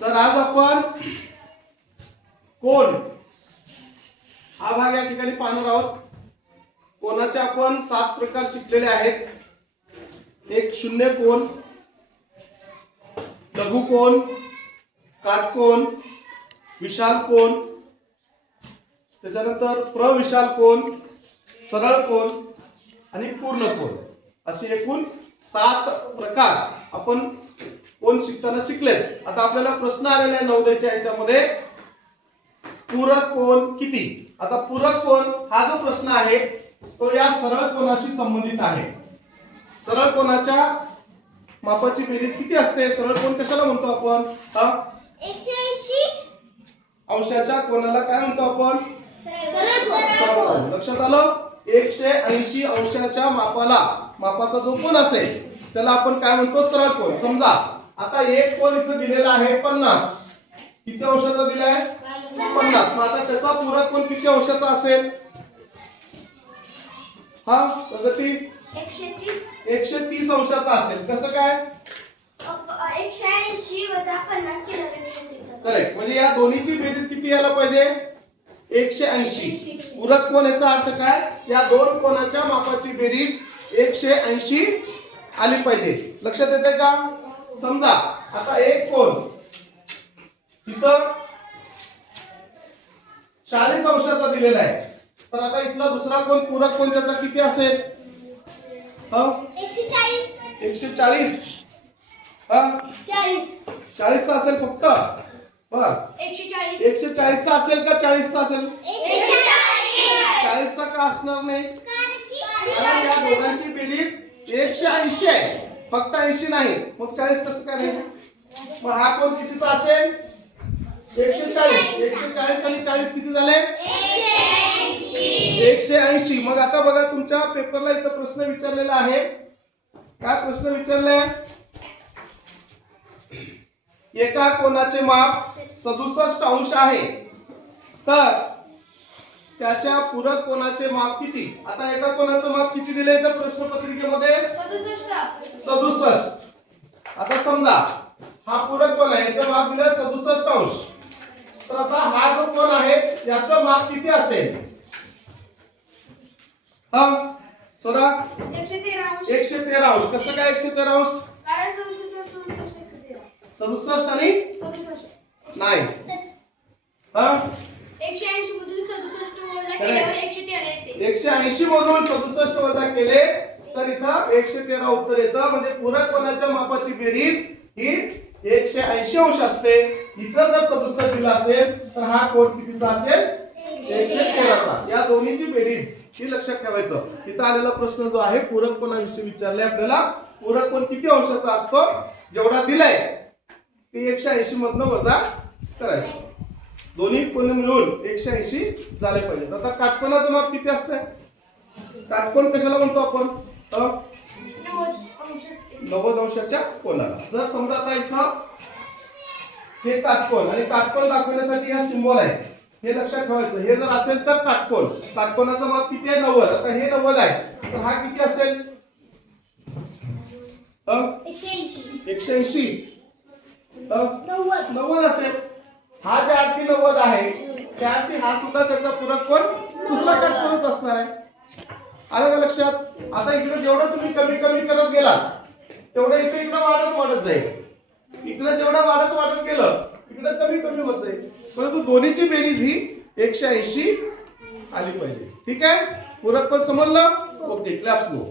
तर आज आपण कोन हा भाग या ठिकाणी पाहणार आहोत. कोनाचे आपण 7 प्रकार शिकलेले आहेत. एक शून्य कोन, लघु कोन, काटकोन, विशाल कोन, त्याच्यानंतर प्रविशाल कोन, सरळ कोन आणि पूर्ण कोन असे एकूण 7 प्रकार आपण कोन शिकताना शिकलेत. आता आपल्याला प्रश्न आलेला आहे नवोदयच्या ह्याच्यामध्ये पूरक कोन किती. आता पूरक कोन हा जो प्रश्न आहे तो या सरळ कोनाशी संबंधित आहे. सरळ कोनाच्या मापाची बेरीज किती असते. सरळ कोन कशाला म्हणतो आपण. 180 अंशाच्या कोनाला काय म्हणतो आपण. सरळ कोन. लक्षात आलं. 180 अंशाच्या मापाचा जो कोन असेल त्याला आपण काय म्हणतो सरळ कोन. समजा आता एक कोन इथे दिलेला आहे 50. किती अंशाचा दिलाय 50. मग आता त्याचा पूरक कोन किती अंशाचा असेल. प्रगती 130 अंशाचा असेल. कसं काय 180 वजा 50 केलं 130. करेक्ट. म्हणजे या दोन्हीची बेरीज किती यायला पाहिजे 180. पूरक कोन याचा अर्थ काय या दोन कोनाच्या मापाची बेरीज 180 आली पाहिजे. लक्षात येते का. समजा आता एक कोन इथं 40 अंशाचा दिलेला आहे. तर आता इथला दुसरा कोन पूरक कोन त्याचा किती असेल 140. 140 40 असेल फक्त. बघा 140 चा असेल का 40 चा असेल. 40 चा का असणार नाही कारण या दोघांची बेरीज 180 आहे. फक्त 80 नाही. मग 40 कसं काय नाही. मग हा कोन कितीचा असेल 140. 140 आणि 40 किती झाले 180. मग आता बघा तुमच्या पेपरला इथं प्रश्न विचारलेला आहे. काय प्रश्न विचारलाय. एका कोनाचे माप 67 अंश आहे तर त्याच्या पूरक कोनाचे माप किती. आता एका कोनाचं माप किती दिले तर प्रश्नपत्रिकेमध्ये 67. आता समजा हा पूरक कोन आहे याचं माप दिलं 67 अंश. तर आता हा जो कोन आहे याचं माप किती असेल. सोडा 113 अंश. कसं काय 113 अंश 67 आणि नाही 180 मधून 67 वजा केले तर इथं 113 उत्तर येतं. म्हणजे पूरक कोनाच्या मापाची बेरीज ही 180 अंश असते. इथं जर 67 दिला असेल तर हा कोन कितीचा असेल 113 चा. या दोन्हीची बेरीज ही लक्षात ठेवायचं. इथं आलेला प्रश्न जो आहे पूरक कोनाविषयी विचारले आपल्याला. पूरक कोन किती अंशाचा असतो. जेवढा दिलाय ते 180 मधनं वजा करायचं. दोन्ही कोन मिळून 180 झाले पाहिजेत. आता काटकोनाचं माप किती असतं. काटकोन कशाला म्हणतो आपण 90 अंशाच्या कोनाला. जर समजा आता इथं हे काटकोन आणि काटकोन दाखवण्यासाठी हा सिंबल आहे हे लक्षात ठेवायचं. हे जर असेल तर काटकोन. काटकोनाचं माप किती आहे 90. आता हे 90 आहे तर हा किती असेल 180 90 असेल. हा ज्या अर्थी 90 आहे त्या अर्थी हा सुद्धा त्याचा पूरक कोन दुसरा काटकोनच असणार आहे. आलं का लक्षात. आता इकडे जेवढं तुम्ही कमी कमी करत गेलात तेवढं इकडे वाढत जाईल. इकडे जेवढं वाढत गेलं इकडे कमी कमी होत जाईल. परंतु दोन्हीची बेरीज ही 180 आली पाहिजे. ठीक आहे. पूरक कोन समजलं. ओके क्लॅप्स गो.